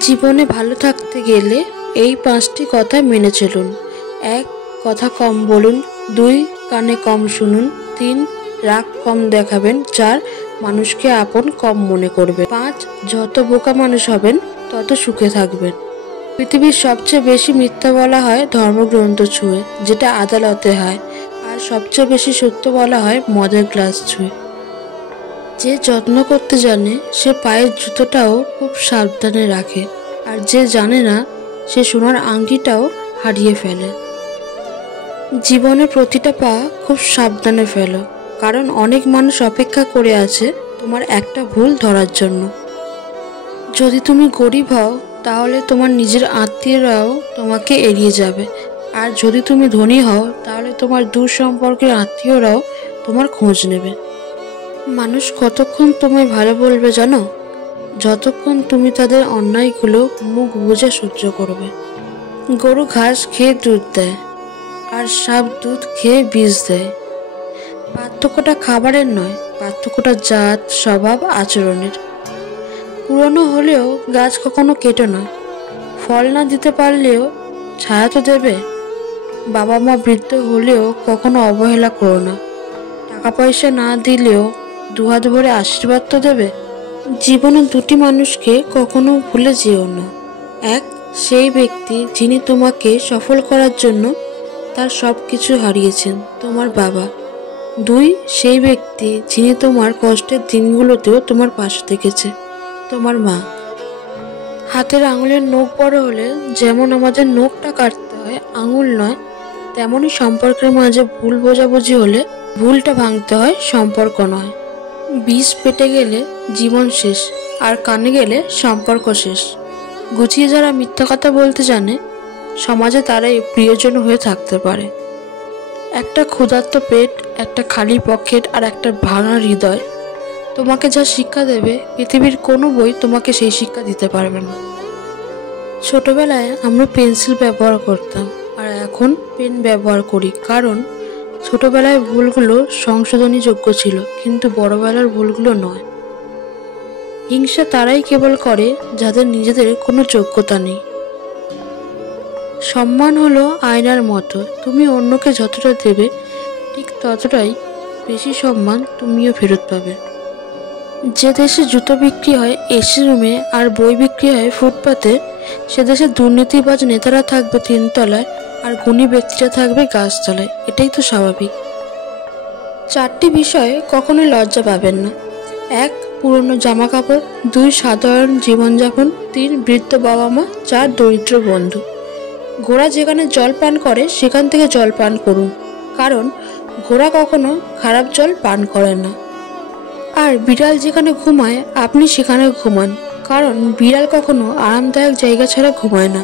জীবনে ভালো থাকতে গেলে এই 5টি কথা মেনে চলুন। 1. কথা কম বলুন। 2. কানে কম শুনুন। 3. রাগ কম দেখাবেন। 4. মানুষকে আপন কম মনে করবেন। 5. যত বোকা মানুষ হবেন তত সুখে থাকবেন। পৃথিবীর সবচেয়ে বেশি মিথ্যা বলা হয় ধর্মগ্রন্থ ছুঁয়ে, যেটা আদালতে হয়। আর সবচেয়ে বেশি সত্য বলা হয় মদের গ্লাস ছুঁয়ে। যে যত্ন করতে জানে সে পায়ের জুতোটাও খুব সাবধানে রাখে, আর যে জানে না সে সোনার আংটিটাও হারিয়ে ফেলে। জীবনে প্রতিটা পা খুব সাবধানে ফেলো, কারণ অনেক মানুষ অপেক্ষা করে আছে তোমার একটা ভুল ধরার জন্য। যদি তুমি গরিব হও তাহলে তোমার নিজের আত্মীয়রাও তোমাকে এড়িয়ে যাবে, আর যদি তুমি ধনী হও তাহলে তোমার দূর সম্পর্কের আত্মীয়রাও তোমার খোঁজ নেবে। মানুষ কতক্ষণ তোমায় ভালো বলবে জানো? যতক্ষণ তুমি তাদের অন্যায়গুলো মুখ বুজে সহ্য করবে। গরু ঘাস খেয়ে দুধ দেয়, আর সাপ দুধ খেয়ে বিষ দেয়। পার্থক্যটা খাবারের নয়, পার্থক্যটা জাত, স্বভাব, আচরণের। পুরনো হলেও গাছ কখনো কেটো না। ফল না দিতে পারলেও ছায়া তো দেবে। বাবা মা বৃদ্ধ হলেও কখনো অবহেলা করো না। টাকা পয়সা না দিলেও দুহাত ভরে আশীর্বাদ তো দেবে। জীবনে দুটি মানুষকে কখনো ভুলে যেও না। 1. সেই ব্যক্তি যিনি তোমাকে সফল করার জন্য তার সব কিছু হারিয়েছেন, তোমার বাবা। 2. সেই ব্যক্তি যিনি তোমার কষ্টের দিনগুলোতেও তোমার পাশে থেকেছে, তোমার মা। হাতের আঙুলের নখ বড় হলে যেমন আমাদের নখটা কাটতে হয়, আঙুল নয়, তেমনই সম্পর্কের মাঝে ভুল বোঝাবুঝি হলে ভুলটা ভাঙতে হয়, সম্পর্ক নয়। বিষ পেটে গেলে জীবন শেষ, আর কানে গেলে সম্পর্ক শেষ। গুছিয়ে যারা মিথ্যা কথা বলতে জানে সমাজে তারাই প্রিয়জন হয়ে থাকতে পারে। একটা ক্ষুধার্ত পেট, একটা খালি পকেট, আর একটা ভাঙা হৃদয় তোমাকে যা শিক্ষা দেবে পৃথিবীর কোনো বই তোমাকে সেই শিক্ষা দিতে পারবে না। ছোটবেলায় আমরা পেন্সিল ব্যবহার করতাম, আর এখন পেন ব্যবহার করি, কারণ ছোটবেলায় ভুলগুলো সংশোধনীযোগ্য ছিল, কিন্তু বড়বেলার ভুলগুলো নয়। হিংসা তারাই কেবল করে যাদের নিজেদের কোনো যোগ্যতা নেই। সম্মান হলো আয়নার মতো, তুমি অন্যকে যতটা দেবে ঠিক ততটাই বেশি সম্মান তুমিও ফেরত পাবে। যে দেশে জুতো বিক্রি হয় এসি রুমে আর বই বিক্রি হয় ফুটপাতে, সে দেশে দুর্নীতিবাজ নেতারা থাকবে 3 তলায় আর গুণী ব্যক্তিরা থাকবে গাছতলায়। এটাই তো স্বাভাবিক। 4টি বিষয়ে কখনোই লজ্জা পাবেন না। 1. পুরনো জামা কাপড়। 2. সাধারণ জীবনযাপন। 3. বৃদ্ধ বাবা মা। 4. দরিদ্র বন্ধু। ঘোড়া যেখানে জল পান করে সেখান থেকে জল পান করুন, কারণ ঘোড়া কখনো খারাপ জল পান করে না। আর বিড়াল যেখানে ঘুমায় আপনি সেখানে ঘুমান, কারণ বিড়াল কখনো আরামদায়ক জায়গা ছাড়া ঘুমায় না।